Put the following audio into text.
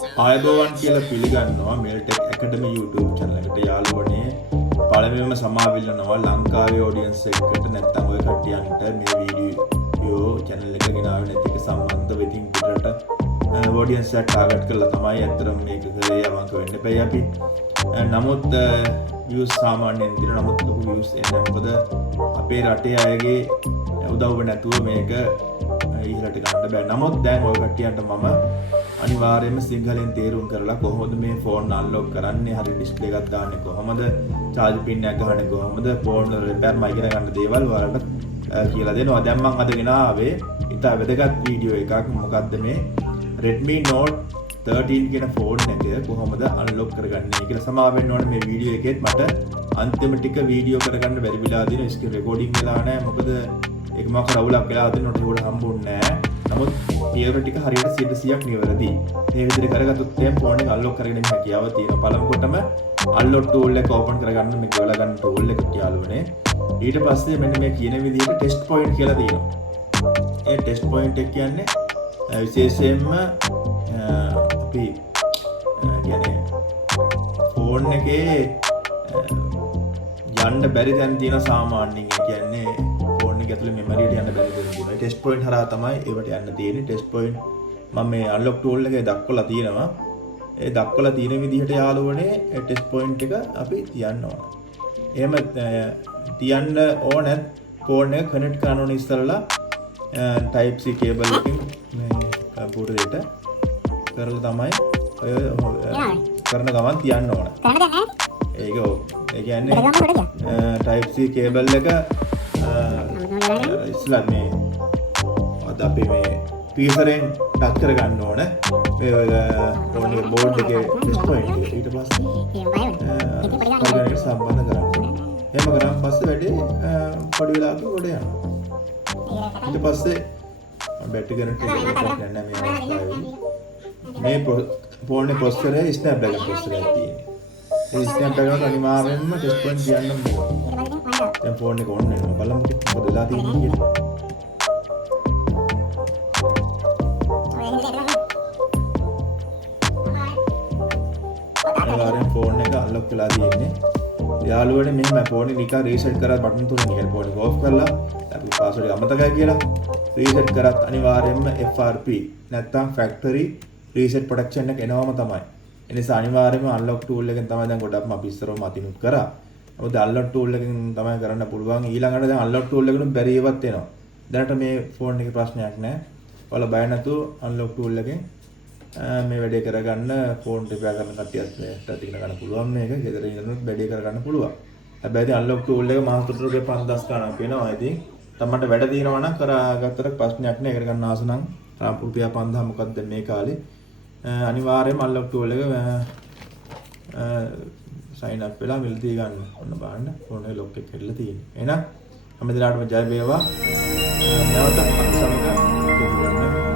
ආයුබෝවන් කියලා පිළිගන්නවා මෙල්ටෙක් ඇකඩමි YouTube channel එකට යාළුවනේ පළවෙනිම සමාවිල්ලනවා ලංකාවේ ඔඩියන්ස් එකට නැත්නම් ඔය කට්ටියන්ට මේ වීඩියෝ channel එක ගෙනාවේ නැති එක සම්බන්ධ වෙතින් පිටරට ඔඩියන්ස් එක ටාගට් කරලා තමයි අතරම මේක කරේ අවංක වෙන්න බෑ අපි. නමුත් views සාමාන්‍යයෙන් දින නමුත් ලොකු views එන්නේ මොකද අපේ රටේ අයගේ උදව්ව නැතුව මේක ඉහළට ගන්න බෑ. නමුත් දැන් ඔය කට්ටියන්ට මම අනිවාර්යයෙන්ම සිංහලෙන් තේරුම් කරලා කොහොමද මේ ෆෝන් අන්ලොක් කරන්නේ, හරි ඩිස්ප්ලේ එකක් දාන්නේ කොහොමද, charge pin එකක් ගහන්නේ කොහොමද, ෆෝන් වල රිපෙයාර් මයි ඉගෙන ගන්න දේවල් ඔයාලට කියලා දෙනවා. දැන් මම අද ගෙනාවේ ඉතා වැදගත් වීඩියෝ එකක්. මොකද්ද මේ Redmi Note 13 කියන ෆෝන් එක කොහොමද අන්ලොක් කරගන්නේ කියලා. සමාව වෙන්න ඕනේ මේ වීඩියෝ එකෙත් මට අන්තිම ටික වීඩියෝ කරගන්න බැරි වෙලා දින ස්ක්‍රීන් රෙකෝඩින් වෙලා නැහැ. මොකද ඒක මම රවුලක් වෙලා දිනනට උඩ හම්බුන්නේ නැහැ. නමුත් පියවර ටික හරියට 100%ක් නිවැරදි. මේ විදිහට කරගත්තොත් එම් ෆෝන් එක අන්ලොක් කරගෙන හැකියාව තියෙනවා. පළමු කොටම අන්ලොක් tool එක ඕපන් කරගන්න මේ ගොඩ ගන්න tool එක යාළුවනේ. ඊට පස්සේ මෙන්න මේ කියන විදිහට test point කියලා තියෙනවා. ඒ test point එක කියන්නේ විශේෂයෙන්ම අපි කියන්නේ ෆෝන් එකේ යන්න බැරි තැන් තියෙන සාමාන්‍යයෙන් කියන්නේ ෆෝන් එක ඇතුලේ මෙමරි එකට යන්න බැරි තැන් තියෙනවා. ටෙස්ට් පොයින්ට් හරහා තමයි ඒවට යන්න තියෙන්නේ. ටෙස්ට් පොයින්ට් මම මේ අන්ලොක් ටූල් එකේ දක්වලා තියෙනවා. ඒ දක්වලා තියෙන විදිහට යාළුවනේ ටෙස්ට් පොයින්ට් එක අපි තියන්න ඕන. එහෙම තියන්න ඕන ෆෝන් එක කනෙක්ට් කරන්න ඕන ඉස්සරලා type C cable එකකින් මේ කම්පියුටර් එකට කරලා තමයි ඔය කරන ගමන් තියන්න ඕන. ඒක ඒ කියන්නේ type C cable එක ඉස්ලා මේ අද අපි මේ පීසරෙන් ටච් කර ගන්න ඕන මේ ෆෝන් එකේ බෝඩ් එකේ ටෙස්ට් පොයින්ට් එක. ඊට පස්සේ ඒක සම්බන්ධ කරන්න. එහෙම කරාන් පස්සේ වැඩි පොඩි වෙලාවක උඩ යනවා. ඊට පස්සේ බැටරි කනෙක්ට් එකක් නැහැ මේ අවස්ථාවේදී. මේ ෆෝන් එකේ ප්‍රොසෙසර් එක Snapdragon ප්‍රොසෙසර් එකක් තියෙනවා. ඒ Snapdragon එක අනිවාර්යයෙන්ම ටෙස්ට් පොයින්ට් කියන්න ඕනේ. දැන් ෆෝන් එක ඔන් වෙනවා. බලමු මොකද වෙලා තියෙන්නේ කියලා. අනිවාර්යෙන් ෆෝන් එක අන්ලොක් වෙලා තියෙන්නේ. යාළුවනේ මෙහෙම ෆෝන් එක නිකන් රීසෙට් කරලා බටන් තුන නිකන් ෆෝන් එක ඕෆ් කරලා අපි පාස්වර්ඩ් එක අමතකයි කියලා රීසෙට් කරත් අනිවාර්යෙන්ම FRP නැත්නම් ෆැක්ටරි රීසෙට් ප්‍රොටෙක්ෂන් එක එනවම තමයි. ඒ නිසා අනිවාර්යයෙන්ම අන්ලොක් ටූල් එකෙන් තමයි දැන් ගොඩක්ම අපි ඉස්සරවම අතිනුත් කරා. මොකද අන්ලොක් ටූල් එකෙන් තමයි කරන්න පුළුවන්. ඊළඟට දැන් අන්ලොක් ටූල් එකෙන් බැරි ඒවත් එනවා. දැනට මේ ෆෝන් එකේ ප්‍රශ්නයක් නැහැ. ඔයාලා බය නැතුව අන්ලොක් ටූල් එකෙන් මේ වැඩේ කරගන්න ෆෝන් රිපෙයාර් කරන කට්ටියත් ඉගෙන ගන්න පුළුවන් මේක. ගෙදර ඉඳන්වත් වැඩේ කරගන්න පුළුවන්. හැබැයි ඉතින් අන්ලොක් ටූල් එක මාස තුනකට 5000 ගණන් වෙනවා. ඉතින් තමන්ට වැඩ තියෙනවා නම් කරගත්තට ප්‍රශ්නයක් නෑ. ඒකට ගන්න ආස නම් රුපියල් 5000 මොකක්ද මේ කාලේ. අනිවාර්යයෙන්ම අන්ලොක් ටූල් එක සයින් අප් වෙලා මිලදී ගන්න. ඔන්න බලන්න ෆෝන් එකේ ලොක් එක කැඩලා තියෙන්නේ. එහෙනම් හැම දිනාටම ජය වේවා. නැවත අපි සමග